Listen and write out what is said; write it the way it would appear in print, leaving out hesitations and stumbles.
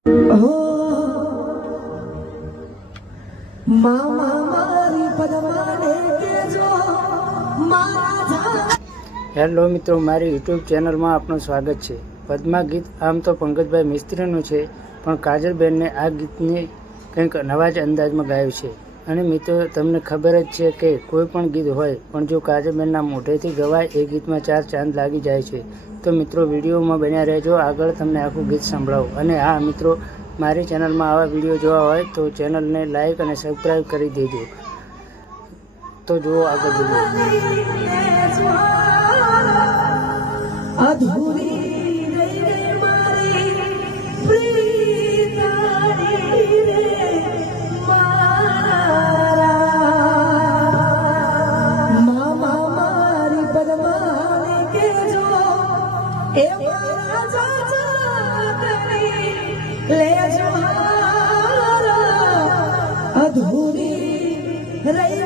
Hello મિત્રો, મારી YouTube ચેનલમાં આપનું સ્વાગત છે। પદ્મા ગીત આમ તો પંકજભાઈ મિસ્ત્રીનું છે, પણ કાજલબેનને આ ગીતને કંઈક નવા જ અંદાજમાં ગાયું છે। અને મિત્રો, તમને ખબર જ છે કે કોઈ પણ ગીત હોય પણ જો કાજલબેનના મોઢેથી ગવાય એ ગીતમાં 4 ચાંદ લાગી જાય છે। તો મિત્રો, વિડીયોમાં બન્યા રહેજો, આગળ તમને આખું ગીત સંભળાવું। અને હા મિત્રો, મારી ચેનલમાં આવા વિડીયો જોવા હોય તો ચેનલને લાઈક અને સબસ્ક્રાઈબ કરી દેજો। તો જુઓ આગળ વિડીયો। અધૂરી રહી મારી પ્રીતાણી રે મારા મામા મારી પદ્માને કેજો એ મારા ચાચા કરી લેજો અધૂરી રહી